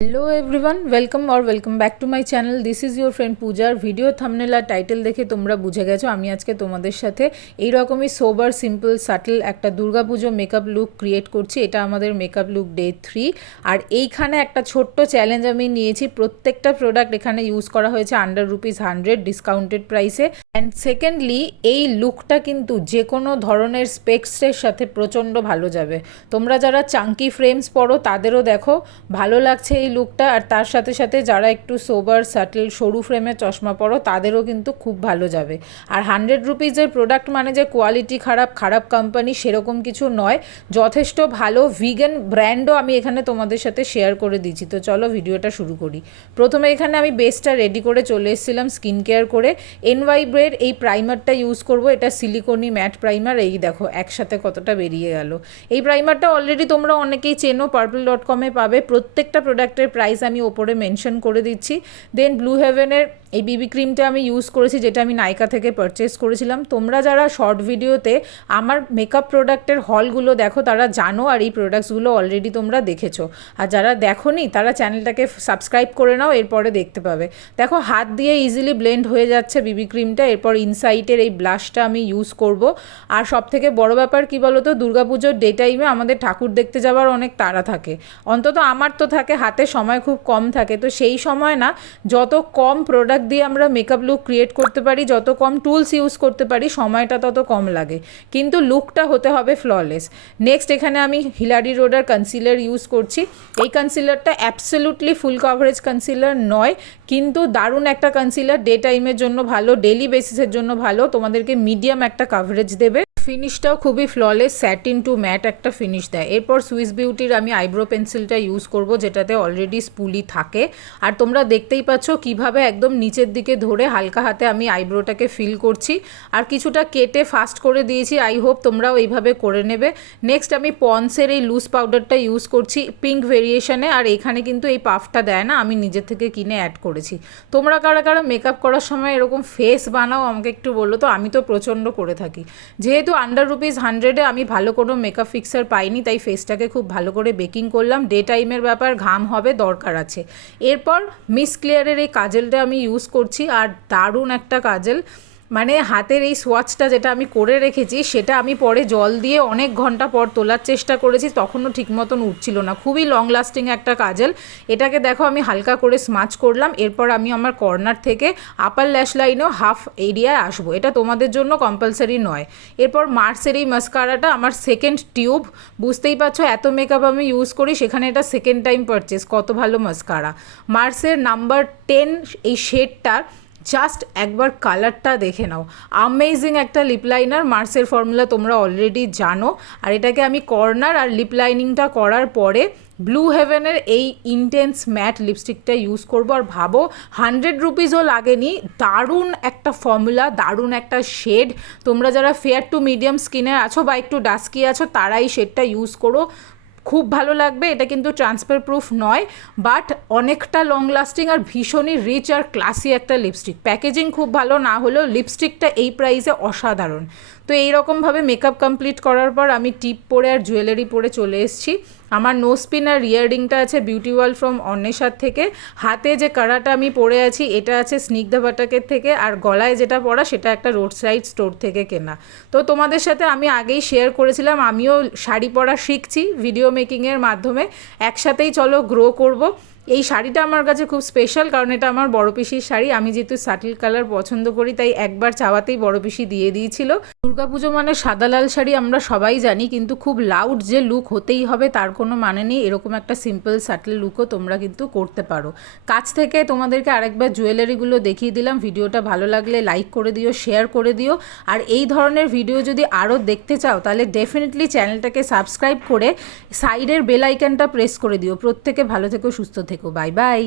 Hello everyone welcome back to my channel. This is your friend Pujar. Video thumbnail আর title দেখে তোমরা বুঝে গেছো আমি আজকে তোমাদের সাথে এই রকমই সোবার সিম্পল সাটল একটা দুর্গাপুজো মেকআপ লুক ক্রিয়েট করছি। এটা আমাদের মেকআপ লুক ডে 3। আর এইখানে একটা ছোট্ট চ্যালেঞ্জ আমি নিয়েছি। প্রত্যেকটা প্রোডাক্ট এখানে ইউজ করা হয়েছে আন্ডার ₹100 ডিসকাউন্টেড প্রাইসে। অ্যান্ড সেকেন্ডলি এই লুকটা কিন্তু যে কোনো ধরনের স্পেক্সের সাথে প্রচণ্ড ভালো যাবে। তোমরা যারা চাঙ্কি ফ্রেমস পরো তাদেরও দেখো ভালো লাগছে এই লুকটা। আর তার সাথে সাথে যারা একটু সোবার সাটল সরু ফ্রেমের চশমা পরো তাদেরও কিন্তু খুব ভালো যাবে। আর ₹100 প্রোডাক্ট মানে যে কোয়ালিটি খারাপ কোম্পানি সেরকম কিছু নয়, যথেষ্ট ভালো ভিগান ব্র্যান্ডও আমি এখানে তোমাদের সাথে শেয়ার করে দিচ্ছি। তো চলো ভিডিওটা শুরু করি। প্রথমে এখানে আমি বেসটা রেডি করে চলে এসেছিলাম স্কিন কেয়ার করে। এনওয়াইব্রের এই প্রাইমারটা ইউজ করব। এটা সিলিকনি ম্যাট প্রাইমার। এই দেখো একসাথে কতটা বেরিয়ে গেল। এই প্রাইমারটা অলরেডি তোমরা অনেকেই চেনো, purple.com-এ পাবে। প্রত্যেকটা প্রোডাক্টের প্রাইস আমি ওপরে মেনশন করে দিচ্ছি। দেন ব্লু হেভেনের এই বিবি ক্রিমটা আমি ইউজ করেছি, যেটা আমি নাইকা থেকে পারচেস করেছিলাম। তোমরা যারা শর্ট ভিডিওতে আমার মেকআপ প্রোডাক্টের হলগুলো দেখো তারা জানো, আর এই প্রোডাক্টসগুলো অলরেডি তোমরা দেখেছো। আর যারা দেখোনি তারা চ্যানেলটাকে সাবস্ক্রাইব করে নাও, এরপরে দেখতে পাবে। দেখো হাত দিয়ে ইজিলি ব্লেন্ড হয়ে যাচ্ছে বিবি ক্রিমটা। এরপর ইনসাইটের এই ব্লাশটা আমি ইউজ করব। আর সবথেকে বড় ব্যাপার কী বলো তো, দুর্গাপুজোর ডে টাইমে আমাদের ঠাকুর দেখতে যাওয়ার অনেক তাড়া থাকে, অন্তত আমার তো থাকে, হাতে সময় খুব কম থাকে। তো সেই সময় না যত কম প্রোডাক্ট দিয়ে আমরা মেকআপ লুক ক্রিয়েট করতে পারি, যত কম টুলস ইউজ করতে পারি, সময়টা তত কম লাগে, কিন্তু লুকটা হতে হবে ফ্ললেস। নেক্সট এখানে আমি হিলারি রোডার কনসিলার ইউজ করছি। এই কনসিলারটা অ্যাবসলিউটলি ফুল কভারেজ কনসিলার নয়, কিন্তু দারুণ একটা কনসিলার। ডে টাইমের জন্য ভালো, ডেলি বেসিসের জন্য ভালো, তোমাদেরকে মিডিয়াম একটা কাভারেজ দেবে। ফিনিশটাও খুবই ফ্ললেস, স্যাটিন টু ম্যাট একটা ফিনিশ দেয়। এরপর সুইস বিউটির আমি আইব্রো পেন্সিলটা ইউজ করব, যেটাতে অলরেডি স্পুলি থাকে। আর তোমরা দেখতেই পাচ্ছ কিভাবে একদম নিচের দিকে ধরে হালকা হাতে আমি আইব্রোটাকে ফিল করছি, আর কিছুটা কেটে ফাস্ট করে দিয়েছি। আই হোপ তোমরাও এইভাবে করে নেবে। নেক্সট আমি পন্সের এই লুজ পাউডারটা ইউজ করছি পিঙ্ক ভেরিয়েশনে। আর এখানে কিন্তু এই পাফটা দেয় না, আমি নিজের থেকে কিনে অ্যাড করেছি। তোমরা কারা কারা মেকআপ করার সময় এরকম ফেস বানাও আমাকে একটু বলো তো। আমি তো প্রচণ্ড করে থাকি। যেহেতু আন্ডার ₹100-এ আমি ভালো কোনো মেকআপ ফিক্সার পাইনি, তাই ফেসটাকে খুব ভালো করে বেকিং করলাম। ডে টাইমের ব্যাপার, ঘাম হবে, দরকার আছে। এরপর মিস ক্লিয়ারের এই কাজলটা আমি ইউজ করছি, আর দারুণ একটা কাজল। মানে হাতের এই সোয়াচটা যেটা আমি করে রেখেছি সেটা আমি পরে জল দিয়ে অনেক ঘন্টা পর তোলার চেষ্টা করেছি, তখনও ঠিক মতন উঠছিল না। খুবই লং লাস্টিং একটা কাজল। এটাকে দেখো আমি হালকা করে স্মাচ করলাম। এরপর আমি আমার কর্নার থেকে আপার ল্যাশ লাইনেও হাফ এরিয়ায় আসবো। এটা তোমাদের জন্য কম্পালসারি নয়। এরপর মার্সের এই মাস্কারাটা আমার সেকেন্ড টিউব। বুঝতেই পারছো এত মেকআপ আমি ইউজ করি, সেখানে এটা সেকেন্ড টাইম পারচেস। কত ভালো মাস্কারা। মার্সের নাম্বার 10 এই শেডটা জাস্ট একবার কালারটা দেখে নাও, আমেজিং একটা লিপ লাইনার। মার্সের ফর্মুলা তোমরা অলরেডি জানো। আর এটাকে আমি কর্নার আর লিপ লাইনিংটা করার পরে ব্লু হেভেনের এই ইন্টেন্স ম্যাট লিপস্টিকটা ইউজ করবো। আর ভাবো ₹100ও লাগেনি, দারুণ একটা ফর্মুলা, দারুণ একটা শেড। তোমরা যারা ফেয়ার টু মিডিয়াম স্কিনে আছো বা একটু ডাস্কি আছো তারা এই শেডটা ইউজ করো, খুব ভালো লাগবে। এটা কিন্তু ট্রান্সফার প্রুফ নয়, বাট অনেকটা লং লাস্টিং আর ভীষণই রিচ আর ক্লাসি একটা লিপস্টিক। প্যাকেজিং খুব ভালো না হলেও লিপস্টিকটা এই প্রাইসে অসাধারণ। তো এইরকমভাবে মেকআপ কমপ্লিট করার পর আমি টিপ পরে আর জুয়েলারি পরে চলে এসেছি। আমার নোজপিন আর ইয়াররিংটা আছে বিউটি ওয়ার্ল্ড ফ্রম অন্বেষার থেকে। হাতে যে কাড়াটা আমি পরে আছি এটা আছে স্নিগ্ধা বাটাকের থেকে। আর গলায় যেটা পরা সেটা একটা রোড সাইড স্টোর থেকে কেনা। তো তোমাদের সাথে আমি আগেই শেয়ার করেছিলাম আমিও শাড়ি পরা শিখছি ভিডিও মেকিংয়ের মাধ্যমে। একসাথেই চলো গ্রো করব। এই শাড়িটা আমার কাছে খুব স্পেশাল, কারণ এটা আমার বড় পিসির শাড়ি। আমি যেহেতু সাটল কালার পছন্দ করি তাই একবার চাওয়াতেই বড় পিসি দিয়ে দিয়েছিল। দুর্গাপুজো মানে সাদা লাল শাড়ি আমরা সবাই জানি, কিন্তু খুব লাউড যে লুক হতেই হবে তার কোনো মানে নেই। এরকম একটা সিম্পল সাটল লুকও তোমরা কিন্তু করতে পারো। কাছ থেকে তোমাদেরকে আরেকবার জুয়েলারিগুলো দেখিয়ে দিলাম। ভিডিওটা ভালো লাগলে লাইক করে দিও, শেয়ার করে দিও। আর এই ধরনের ভিডিও যদি আরও দেখতে চাও তাহলে ডেফিনেটলি চ্যানেলটাকে সাবস্ক্রাইব করে সাইডের বেল আইকনটা প্রেস করে দিও। প্রত্যেকে ভালো থেকো, সুস্থ থেকো। Bye bye.